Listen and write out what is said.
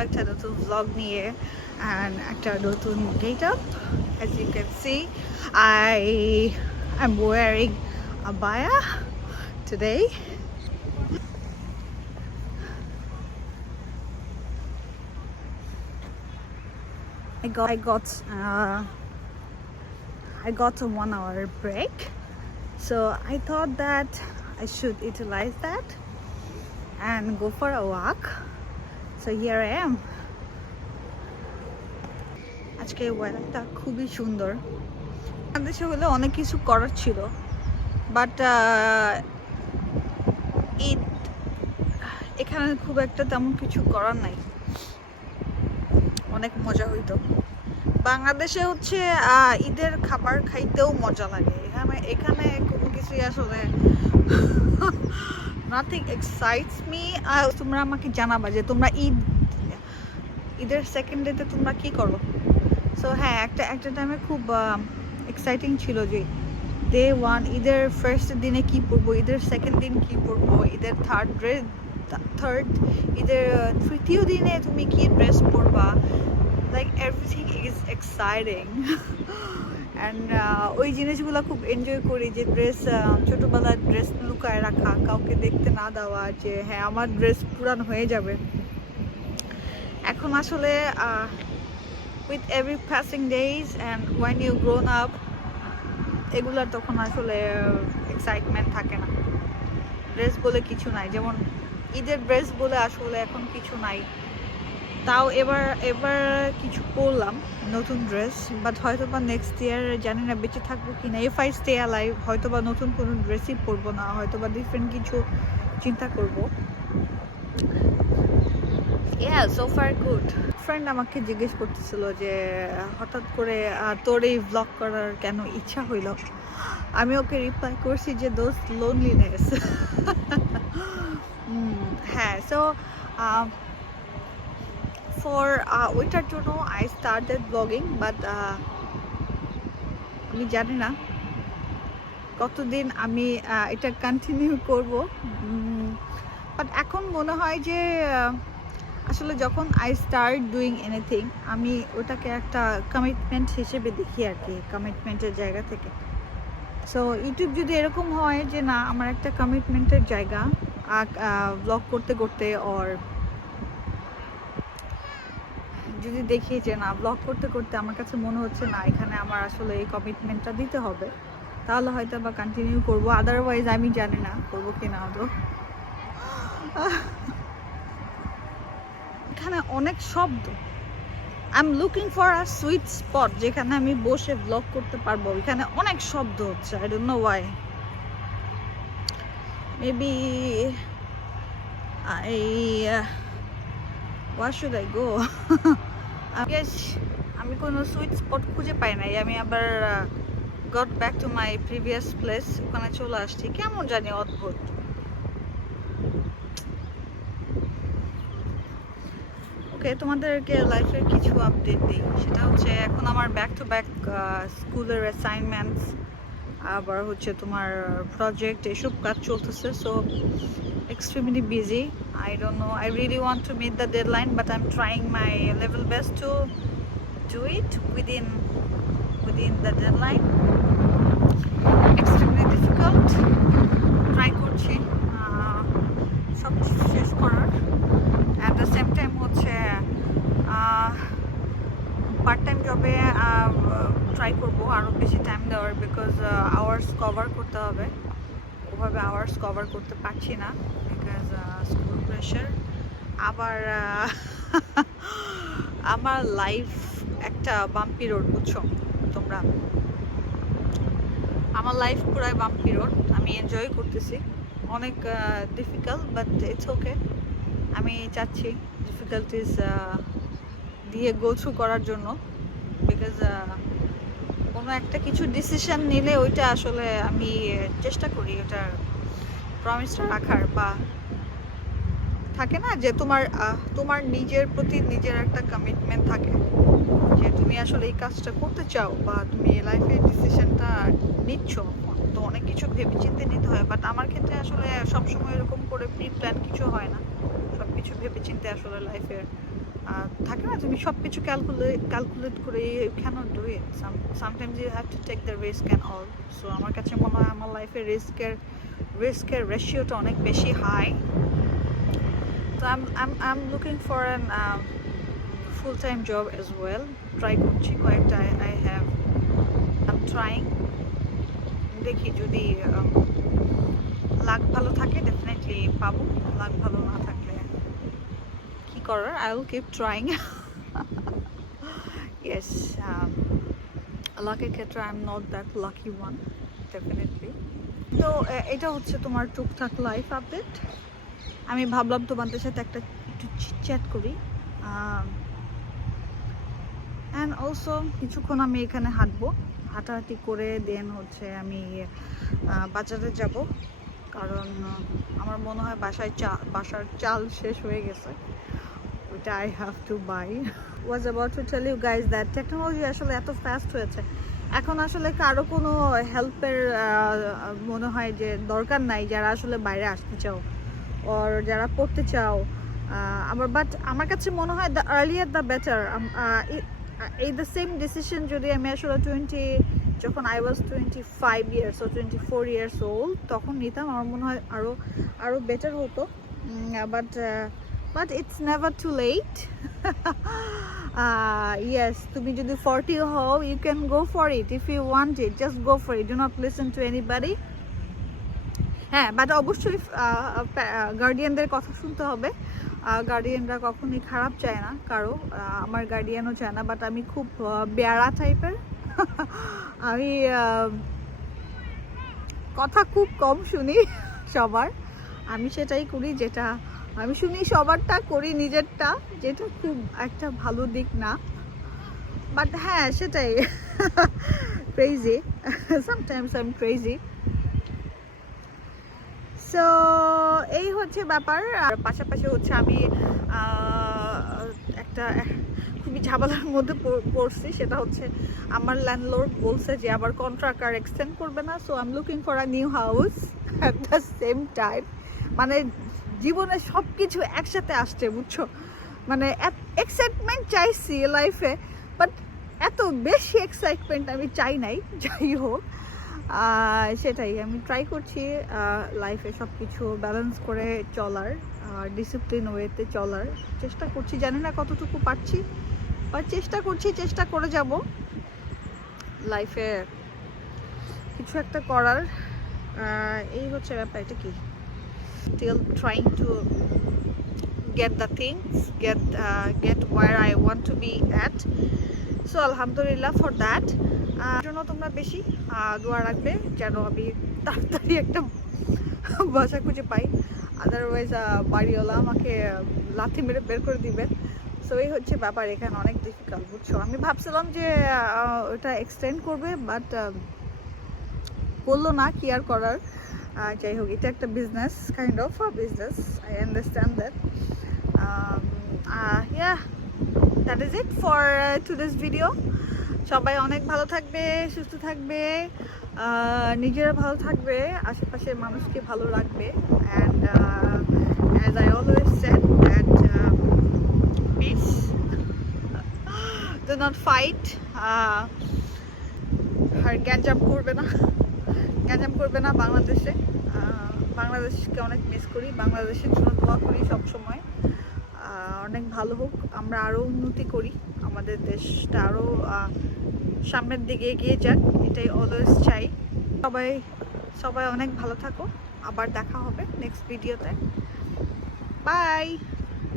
Back to নতুন vlog নিয়ে and একটা নতুন getup. As you can see, I am wearing a abaya today. I got a 1 hour break, so I thought that I should utilize that and go for a walk. So here I am. আজকে ওয়েদারটা খুবই সুন্দর। বাংলাদেশে হলে অনেক কিছু করার ছিল, বাট ঈদ এখানে খুব একটা তেমন কিছু করার নাই। অনেক মজা হইতো। বাংলাদেশে হচ্ছে ঈদের খাবার খাইতেও মজা লাগে। এখানে কোনো কিছুই আসলে নাথিং এক্সাইটস মি। তোমরা আমাকে জানাবা যে তোমরা ঈদের সেকেন্ড ডেতে তোমরা কি করো। সো হ্যাঁ, একটা টাইমে খুব এক্সাইটিং ছিল যে ডে 1 ঈদের ফার্স্ট দিনে কি পরবো, ঈদের সেকেন্ড দিন কি পরবো, ঈদের ঈদের তৃতীয় দিনে তুমি কি ড্রেস পরবা। Like everything is exciting and ওই জিনিসগুলো খুব এনজয় করি, যে ছোটোবেলার ড্রেস লুকায় রাখা, কাউকে দেখতে না দেওয়া যে হ্যাঁ আমার ড্রেস পুরান হয়ে যাবে। এখন আসলে with every passing days and when you grown up, এগুলার তখন আসলে এক্সাইটমেন্ট থাকে না। ড্রেস বলে কিছু নাই, যেমন ঈদের ড্রেস বলে আসলে এখন কিছু নাই। তাও এবার কিছু পরলাম নতুন ড্রেস, বাট হয়তো বা নেক্সট ইয়ার জানি না বেঁচে থাকবো কি না। ইফ আই স্টে অ্যালাইভ হয়তো বা নতুন কোনো ড্রেসই পরবো না, হয়তো বা ডিফারেন্ট কিছু চিন্তা করবো। Yeah, so far good. Friend আমাকে জিজ্ঞেস করতেছিল যে হঠাৎ করে তোর এই ভ্লগ করার কেন ইচ্ছা হইল। আমি ওকে রিপ্লাই করছি যে দোজ লোনলিনেস। হ্যাঁ, সো ফর ওইটার জন্য আই স্টার্টেড ব্লগিং, বাট আমি জানি না কতদিন আমি এটা কন্টিনিউ করব। বাট এখন মনে হয় যে আসলে যখন আই স্টার্ট ডুইং এনিথিং, আমি ওটাকে একটা কমিটমেন্ট হিসেবে দেখি আর কি, কমিটমেন্টের জায়গা থেকে। সো ইউটিউব যদি এরকম হয় যে না আমার একটা কমিটমেন্টের জায়গা, ব্লগ করতে করতে ওর যদি দেখি যে না ব্লগ করতে করতে আমার কাছে মনে হচ্ছে না এখানে আমার আসলে এই কমিটমেন্টটা দিতে হবে, তাহলে হয়তো বা কন্টিনিউ করবো। আদারওয়াইজ আমি জানি না করবো কি না। তো এখানে অনেক শব্দ। I am looking for a sweet spot যেখানে আমি বসে ব্লগ করতে পারবো। এখানে অনেক শব্দ হচ্ছে, I don't know Y. Maybe where should I go? আমি কোনো সুইট স্পট খুঁজে পাই নাই। আমি আবার goat back to my previous place, ওখানে চলে আসছি। কেমন জানি অদ্ভুত। ওকে, তোমাদেরকে লাইফের কিছু আপডেট দিই। সেটা হচ্ছে এখন আমার ব্যাক টু ব্যাক স্কুলের অ্যাসাইনমেন্টস, আবার হচ্ছে তোমার প্রজেক্ট, এসব কাজ চলতেছে। So extremely busy. I don't know, I really want to meet the deadline, but I'm trying my level best to do it within the deadline. Extremely difficult. Try করছি সব শেষ করার। At the same time হচ্ছে part time জবে try করবো আরও বেশি time দেওয়ার, বিকজ আওয়ার্স কভার করতে হবে। ওভাবে আওয়ার্স কভার করতে পারছি না, বিকজ স্কুল প্রেশার। আবার আমার লাইফ একটা বাম্পি রোড, বুঝছো তোমরা। আমার লাইফ পুরাই বাম্পি রোড। আমি এনজয় করতেছি। অনেক ডিফিকাল্ট, বাট ইটস ওকে। আমি চাচ্ছি ডিফিকাল্টিস দিয়ে গো থ্রু করার জন্য, বিকজ কোনো একটা কিছু ডিসিশন নিলে ওইটা আসলে আমি চেষ্টা করি ওটার প্রমিসটা রাখার, বা থাকে না যে তোমার নিজের প্রতি নিজের একটা কমিটমেন্ট থাকে যে তুমি আসলে এই কাজটা করতে চাও, বা তুমি লাইফে ডিসিশনটা নিচ্ছ। তো অনেক কিছু ভেবেচিন্তে নিতে হয়, বাট আমার ক্ষেত্রে আসলে সবসময় এরকম করে প্রি প্ল্যান কিছু হয় না। সব কিছু ভেবেচিন্তে আসলে লাইফের থাকে না তুমি সব কিছু ক্যালকুলেট করে you cannot do it sometimes you have to take the risk and all so আমার কাছে মনে হয় আমার লাইফে রিস্কের রেশিওটা অনেক বেশি হাই তো I am looking for an full time job as well try করছি কয়েকটা I have I am trying দেখি যদি লাক ভালো থাকে ডেফিনেটলি পাবো লাক ভালো না থাকলে কি করার I will keep trying yes লাকের ক্ষেত্রে I am not that lucky one definitely তো এটা হচ্ছে তোমার টুকটাক লাইফ আপডেট আমি ভাবলাম তোমাদের সাথে একটু চ্যাট করি অ্যান্ড অলসো কিছুক্ষণ আমি এখানে হাঁটাহাঁটি করে দেন হচ্ছে আমি বাজারে যাব কারণ আমার মনে হয় বাসার চাল শেষ হয়ে গেছে ওইটা I have to buy was about to tell you guys that technology আসলে এত ফাস্ট হয়েছে এখন আসলে কারো কোনো হেল্পের মনে হয় যে দরকার নাই যারা আসলে বাইরে আসতে চাও ওর যারা পড়তে চাও আমার কাছে মনে হয় দ্য আর্লিয়ার দ্য বেটার এই দ্য সেম ডিসিশন যদি আমি আসলে যখন আই ওয়াজ 25 ইয়ার্স ও 24 ইয়ার্স ওল্ড তখন নিতাম আমার মনে হয় আরও বেটার হতো but it's never too late yes তুমি যদি 40 হও you can go for it if you want it just go for it do not listen to anybody হ্যাঁ বাট অবশ্যই গার্ডিয়ানদের কথা শুনতে হবে গার্ডিয়ানরা কখনই খারাপ চায় না কারো আমার গার্ডিয়ানও চায় না বাট আমি খুব বেয়ারা টাইপের আমি কথা খুব কম শুনি সবার আমি সেটাই করি যেটা আমি শুনি সবারটা করি নিজেরটা যেটা খুব একটা ভালো দিক না বাট হ্যাঁ সেটাই crazy sometimes I am crazy so এই হচ্ছে ব্যাপার আর পাশাপাশি হচ্ছে আমি একটা খুবই ঝামেলার মধ্যে পড়ছি সেটা হচ্ছে আমার ল্যান্ডলর্ড বলছে যে আবার কন্ট্রাক্ট আর এক্সটেন্ড করবে না so I am looking for a new house at the same time মানে জীবনে সব কিছু একসাথে আসছে বুঝছো মানে এক্সাইটমেন্ট চাইছি লাইফে বাট এত বেশি এক্সাইটমেন্ট আমি চাই নাই যাই হোক সেটাই আমি ট্রাই করছি লাইফে সব কিছু ব্যালেন্স করে চলার ডিসিপ্লিন ওয়েতে চলার চেষ্টা করছি জানি না কতটুকু পারছি বাট চেষ্টা করে যাব লাইফে কিছু একটা করার এই হচ্ছে ব্যাপার এটা কি still trying to get the things get where I want to be at so alhamdulillah for that জন্য তোমরা বেশি দোয়া রাখবে যেন আমি তাড়াতাড়ি একটা বাসা খুঁজে পাই আদারওয়াইজ বাড়িওয়ালা আমাকে লাথি মেরে বের করে দিবে সো এই হচ্ছে ব্যাপার এখানে অনেক ডিফিকাল্ট বুঝছো আমি ভাবছিলাম যে ওটা এক্সটেন্ড করবে বাট করলো না কি আর করার যাই হোক এটা একটা business kind of business I understand that yeah that is it for today's video সবাই অনেক ভালো থাকবে সুস্থ থাকবে নিজেরা ভালো থাকবে আশেপাশের মানুষকে ভালো রাখবে and as I always said that peace do not fight আর গ্যাঞ্জাম করবে না বাংলাদেশকে অনেক মিস করি বাংলাদেশের জন্য দোয়া করি সব সময় অনেক ভালো হোক আমরা আরও উন্নতি করি আমাদের দেশটা আরও সামনের দিকে এগিয়ে যাক এটাই অলওয়েজ চাই সবাই অনেক ভালো থাকো আবার দেখা হবে নেক্সট ভিডিওতে বাই